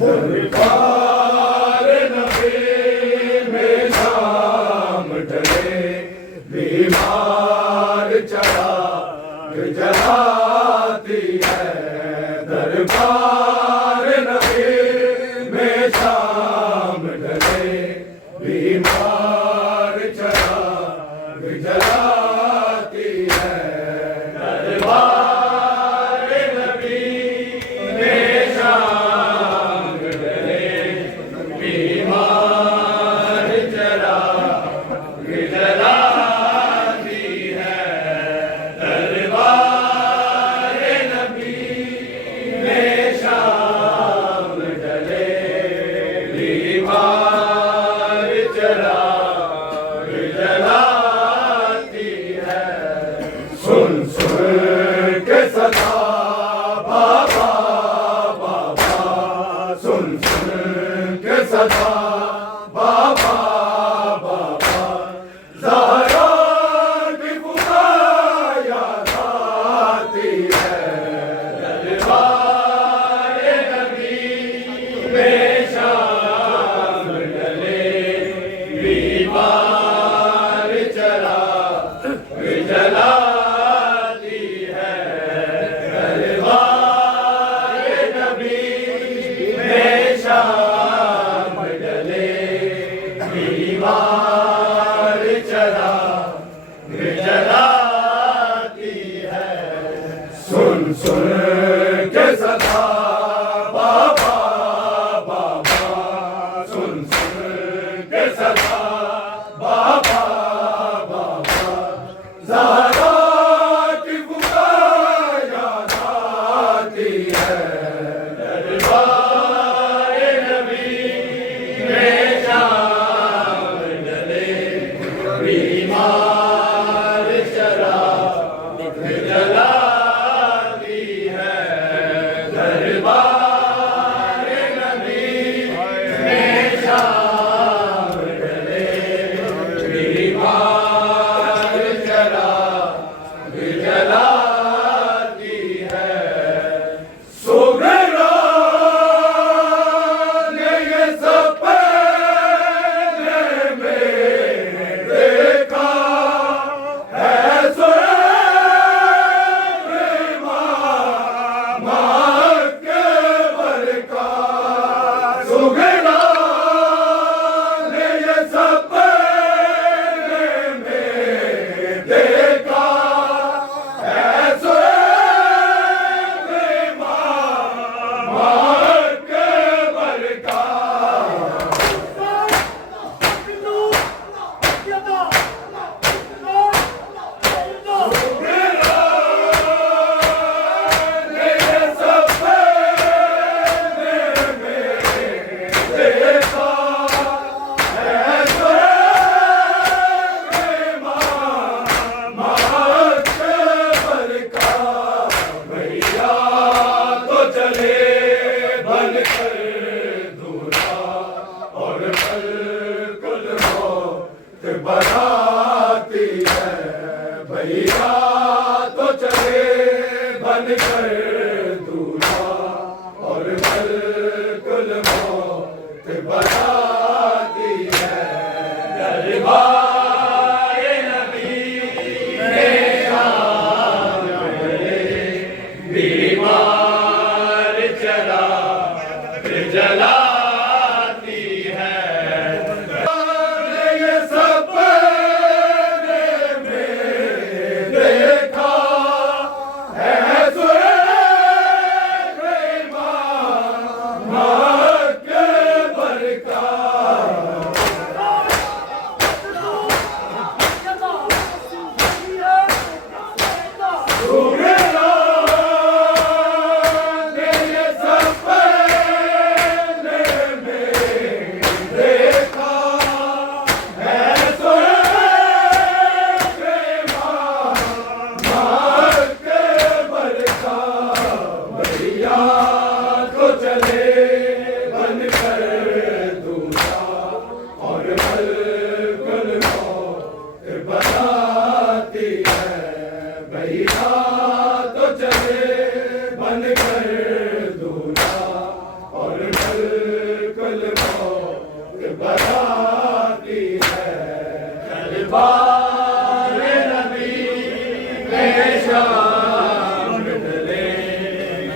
दरबार नबी में शाम ढले, बीमार चराग जलाती है। दरबार नबी में शाम ढले, बीमार चराग जलाती है। दरबार नबी में शाम ढले, बीमार चराग जलाती है। दरबार नबी में शाम ढले, बीमार चराग जलाती है। सुन सुन के सदा बाबा बाबा, सुन सुन के सदा बाबा बाबा, ज़हरा की पुकार याद आती है। दरबार नबी में शाम ढले, बीमार चराग जलाती है। दरबार नबी में शाम ढले, बीमार चराग जलाती है। सुन सुन के सदा बाबा बाबा, सुन सुन के सदा बाबा बाबा, ज़हरा की पुकार याद आती है। दरबार नबी में शाम ढले, बीमार चराग जलाती है। दरबार नबी में शाम ढले, बीमार चराग जलाती है। सुगरा ने ये सपने में देखा है। सोए माँ के बरका, सुगरा ने ये सपने में देखा है। सोए माँ के बरका, बनाती है। भैया तो चले बनकर दूल्हा, और बिल्कुल मौत बनाती है। दरबार नबी में शाम ढले, बीमार चराग जलाती है। ये सपने में देखा है। सोए माँ के बरका, सुगरा ने ये सपने में देखा है। सोए माँ के बरका, भैया तो चले बिल्कुल मौत बताती है। तलवार नबी में शाम ढले,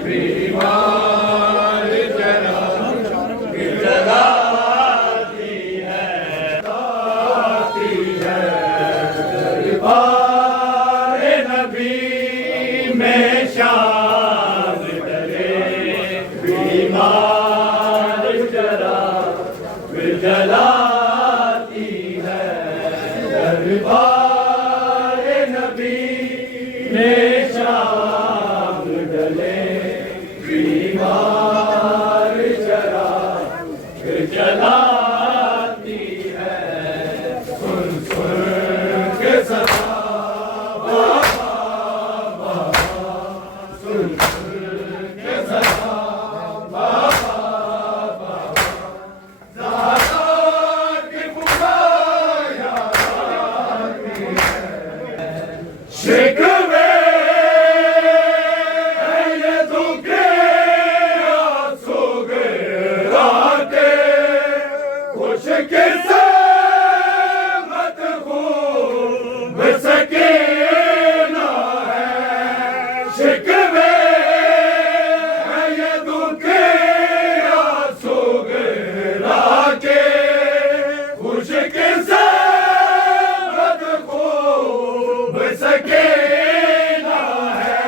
बीमार जरा जलाती है, आती है। तलवार नबी में शाम ढले, बीमार जरा जलाती है। दरबार नबी में शाम ढले, बीमार जरा जलाती है। सुन सुन के सदा बाबा बाबा, सुन सुन के सदा बाबा बाबा, ज़ादा की पुकारा आती है। शिकवे हैं ये दुखे आंसू गिरा के, खुश किस्मत खूब सकीना है। शिकवे हैं ये दुखे आंसू गिरा के, खुश किस्मत खूब सकीना है।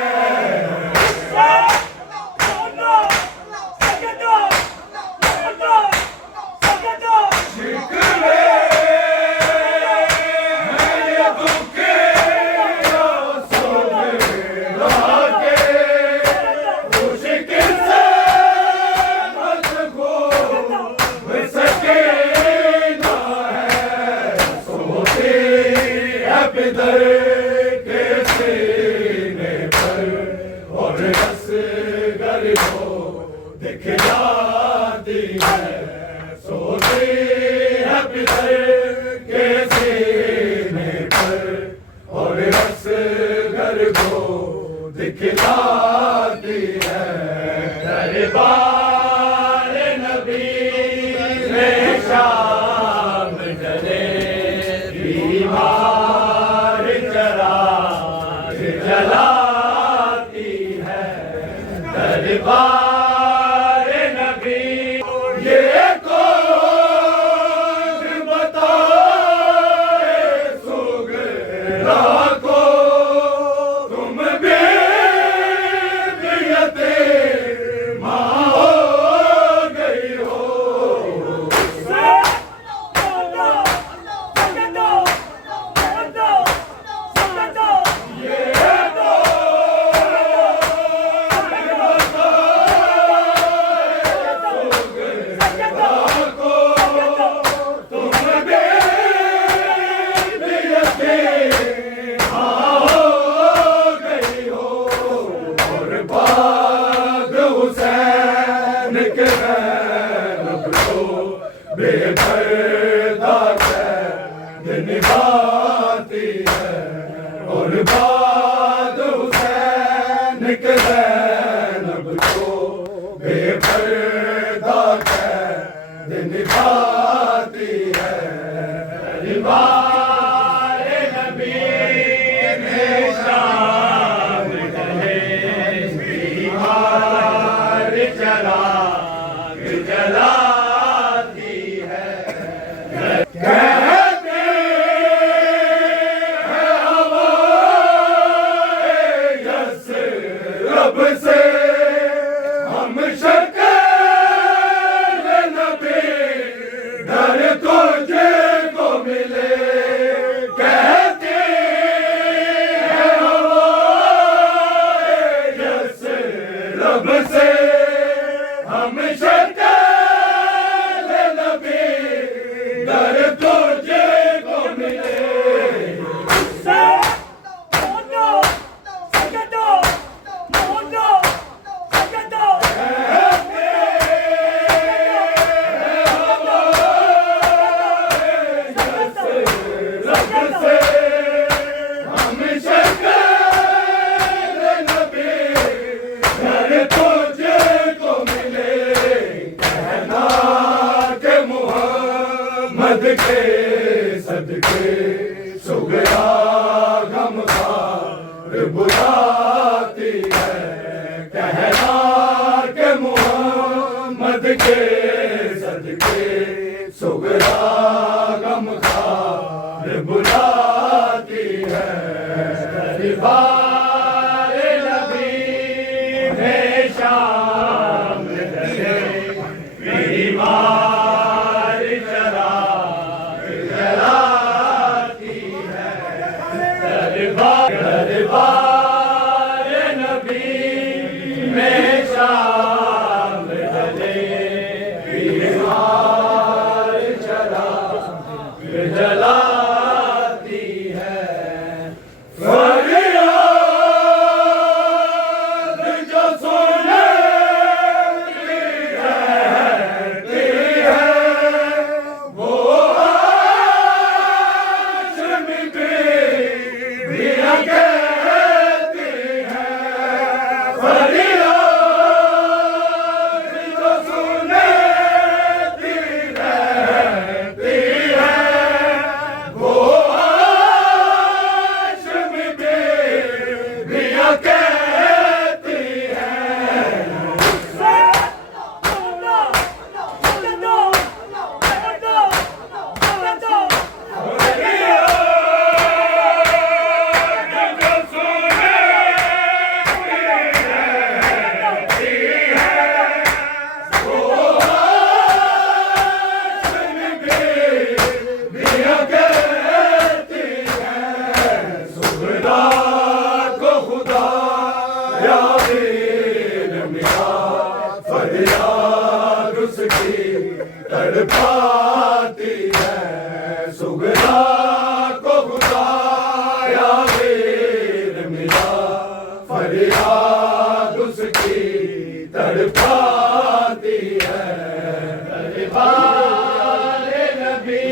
शिकवे हैं ये दुखे आंसू गिरा के, खुश किस्मत खूब सकीना है। सोती है पितर के सीने पर, और असगर को दिखलाती है। सोती है पितर के सीने पर, और असगर को दिखलाती है। दरबार नबी में शाम ढले, बीमार जरा जलाती है। दरबार नबी ये कौन बताए सुगरा को, तुम भी यतीम हो गई हो। बेपर्दा कैद निभाती है, और बाद हुसैन के ज़ैनब को बेपर्दा कैद निभाती है। दरबार नबी में शाम ढले, बीमार जरा जलाती है। कहते हैं हवाए यसरब से, हम शक्ल नबी घर तुझे को मिले। कहते हैं हवाए यसरब से, हम शक्ल नबी घर तुझे को मिले। कहना मद के सदके सुगरा गमखार बुलाती है कहना के मोहम्मद के सदके सुगरा गमखार बुलाती है दरबार नबी में शाम ढले मेरी मार चराग जलाती है दरबार नबी में शाम ढले मेरी मार चराग जलाती है फरियाद जो सुनती रहती है वो हाशिम की दिया कहती है फरियाद जो सुनती रहती है वो हाशिम की दिया कहती है फरियाद उसकी तड़पाती है सुगरा को खुदा या वीर मिला फरियाद उसकी तड़पाती है दरबार नबी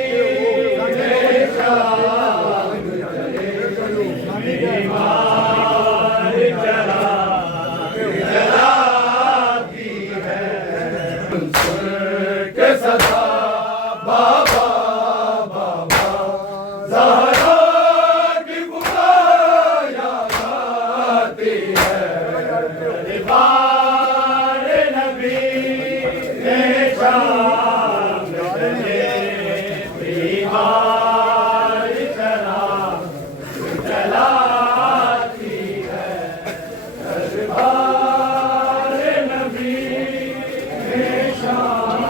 में शाम ढले मेरी मार चराग जलाती है सुन के सदा बाबा बाबा ज़हरा की पुकार याद आती है दरबार नबी में शाम ढले मेरी मार चराग जलाती है दरबार नबी में शाम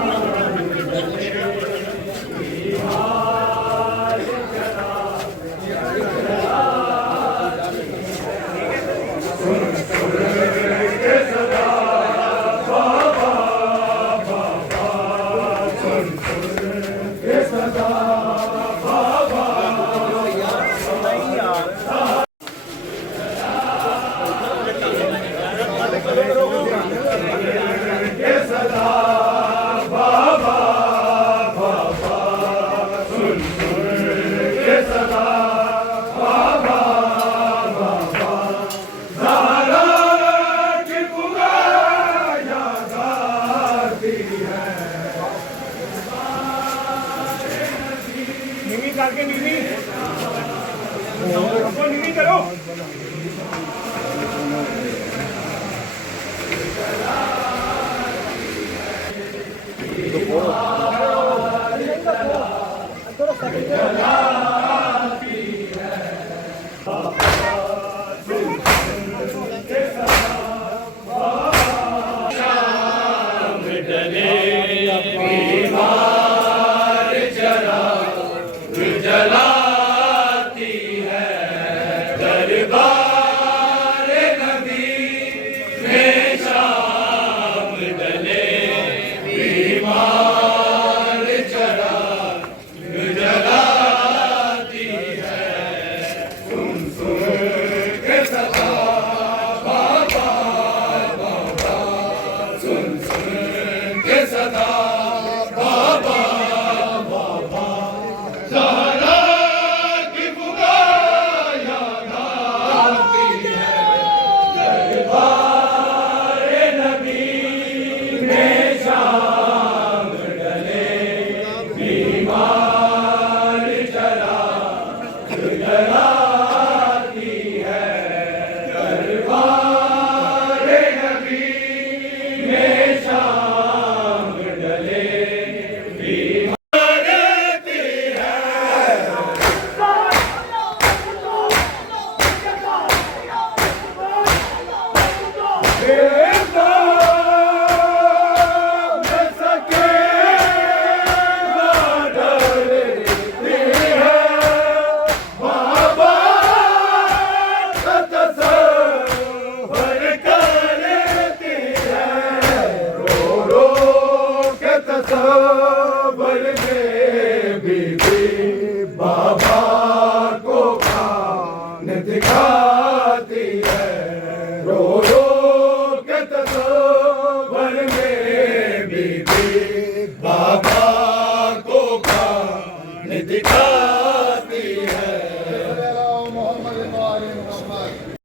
ढले मेरी मार चराग जलाती है सुन के सदा बाबा बाबा सुन के सदा बाबा के सदा बाबा बाबा सुन के सदा बाबा बाबा ज़हरा की पुकार याद आती है नीवी करके नीवी हमको नीवी करो जलाती है दरबार नबी में शाम ढले बीमार चराग जलाती है सुन के सदा बाबा बाबा सुन के सदा बाबा बाबा ज़हरा की पुकार याद आती है दरबार नबी में शाम तस्वर में बीबी बाबा को खान दिखाती है। रो रो के तस्वर में बीबी बाबा को खान दिखाती है।